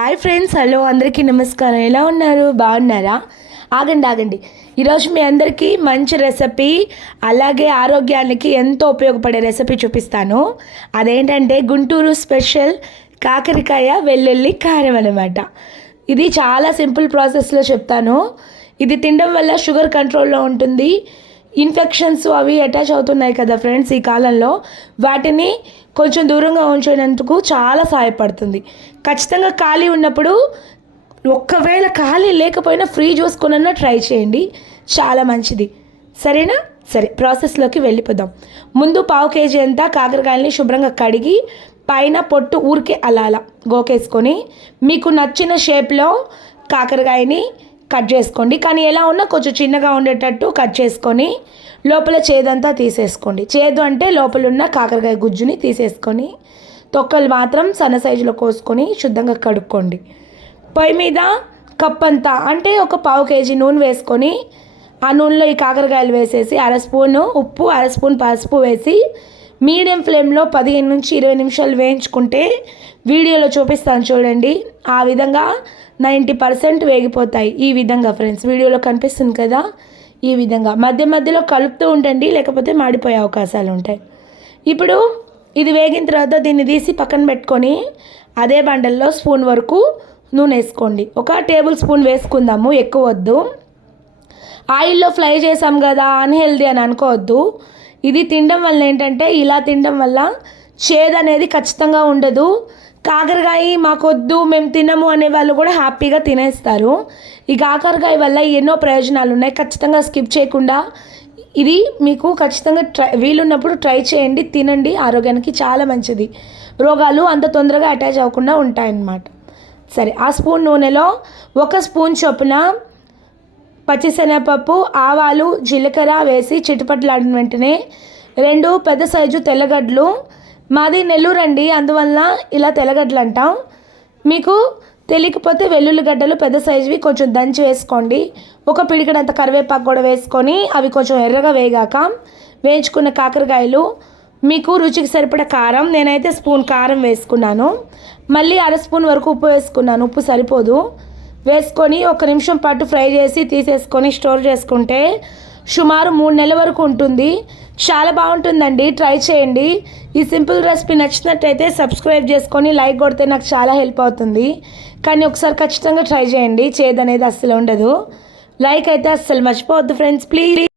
Hi friends hello అందరికీ నమస్కారం. ఎలా ఉన్నారు? బాగున్నారా? ఆగండి ఆగండి. ఈరోజు మీ అందరికీ మంచి రెసిపీ అలాగే ఆరోగ్యానికి ఎంతో ఉపయోగపడే రెసిపీ చూపిస్తాను. అదేంటంటే గుంటూరు స్పెషల్ కాకరకాయ వెల్లుల్లి కారం అనమాట ఇది చాలా సింపుల్ ప్రాసెస్లో చెప్తాను. ఇది తినడం వల్ల షుగర్ కంట్రోల్లో ఉంటుంది. ఇన్ఫెక్షన్స్ అవి అటాచ్ అవుతున్నాయి కదా ఫ్రెండ్స్ ఈ కాలంలో. వాటిని కొంచెం దూరంగా ఉంచేటందుకు చాలా సహాయపడుతుంది. ఖచ్చితంగా ఖాళీ ఉన్నప్పుడు ఒక్కవేళ ఖాళీ లేకపోయినా ఫ్రీ చూసుకున్న ట్రై చేయండి. చాలా మంచిది. సరేనా? సరే ప్రాసెస్లోకి వెళ్ళిపోదాం. ముందు పావు కేజీ అంతా కాకరకాయలని శుభ్రంగా కడిగి పైన పొట్టు ఊరికే అలా అలా గోకేసుకొని మీకు నచ్చిన షేప్లో కాకరకాయని కట్ చేసుకోండి. కానీ ఎలా ఉన్నా కొంచెం చిన్నగా ఉండేటట్టు కట్ చేసుకొని లోపల చేదంతా తీసేసుకోండి. చేదు అంటే లోపల ఉన్న కాకరకాయ గుజ్జుని తీసేసుకొని తొక్కలు మాత్రం సన్న సైజులో కోసుకొని శుద్ధంగా కడుక్కోండి. పొయ్యి మీద కప్పంతా అంటే ఒక పావు కేజీ నూనె వేసుకొని ఆ నూనెలో ఈ కాకరకాయలు వేసేసి అర స్పూను ఉప్పు అర స్పూన్ పసుపు వేసి మీడియం ఫ్లేమ్లో పదిహేను నుంచి ఇరవై నిమిషాలు వేయించుకుంటే వీడియోలో చూపిస్తాను చూడండి. ఆ విధంగా నైంటీ పర్సెంట్ వేగిపోతాయి. ఈ విధంగా ఫ్రెండ్స్ వీడియోలో కనిపిస్తుంది కదా? ఈ విధంగా. మధ్య మధ్యలో కలుపుతూ ఉండండి లేకపోతే మాడిపోయే అవకాశాలు ఉంటాయి. ఇప్పుడు ఇది వేగిన తర్వాత దీన్ని తీసి పక్కన పెట్టుకొని అదే బండల్లో స్పూన్ వరకు నూనె వేసుకోండి. ఒక టేబుల్ స్పూన్ వేసుకుందాము ఎక్కువ వద్దు. ఆయిల్లో ఫ్రై చేసాం కదా అన్హెల్దీ అని అనుకోవద్దు. ఇది తినడం వల్ల ఏంటంటే ఇలా తినడం వల్ల చేదు అనేది ఖచ్చితంగా ఉండదు. కాకరకాయ మాకొద్దు మేము తినము అనే వాళ్ళు కూడా హ్యాపీగా తినేస్తారు. ఈ కాకరకాయ వల్ల ఎన్నో ప్రయోజనాలు ఉన్నాయి. ఖచ్చితంగా స్కిప్ చేయకుండా ఇది మీకు ఖచ్చితంగా ట్రై వీలున్నప్పుడు ట్రై చేయండి తినండి. ఆరోగ్యానికి చాలా మంచిది. రోగాలు అంత తొందరగా అటాచ్ అవ్వకుండా ఉంటాయన్నమాట. సరే ఆ స్పూన్ నూనెలో ఒక స్పూన్ చొప్పున పచ్చిశనగపప్పు ఆవాలు జీలకర్ర వేసి చిట్టుపట్లాడిన వెంటనే రెండు పెద్ద సైజు తెల్లగడ్డలు. మాది నెల్లూరు అండి అందువల్ల ఇలా తెల్లగడ్డలు అంటాం. మీకు తెలియకపోతే వెల్లుల్లి గడ్డలు పెద్ద సైజువి కొంచెం దంచి వేసుకోండి. ఒక పిడికడంత కరివేపాకు కూడా వేసుకొని అవి కొంచెం ఎర్రగా వేగాక వేయించుకున్న కాకరకాయలు. మీకు రుచికి సరిపడ కారం నేనైతే స్పూన్ కారం వేసుకున్నాను. మళ్ళీ అర స్పూన్ వరకు ఉప్పు వేసుకున్నాను ఉప్పు సరిపోదు. వేసుకొని ఒక నిమిషం పాటు ఫ్రై చేసి తీసేసుకొని స్టోర్ చేసుకుంటే సుమారు మూడు నెలల వరకు ఉంటుంది. చాలా బాగుంటుందండి. ట్రై చేయండి. ఈ సింపుల్ రెసిపీ నచ్చినట్టయితే సబ్స్క్రైబ్ చేసుకొని లైక్ కొడితే నాకు చాలా హెల్ప్ అవుతుంది. కానీ ఒకసారి ఖచ్చితంగా ట్రై చేయండి. చేదనేది అస్సలు ఉండదు. లైక్ అయితే అస్సలు మర్చిపోవద్దు ఫ్రెండ్స్. ప్లీజ్.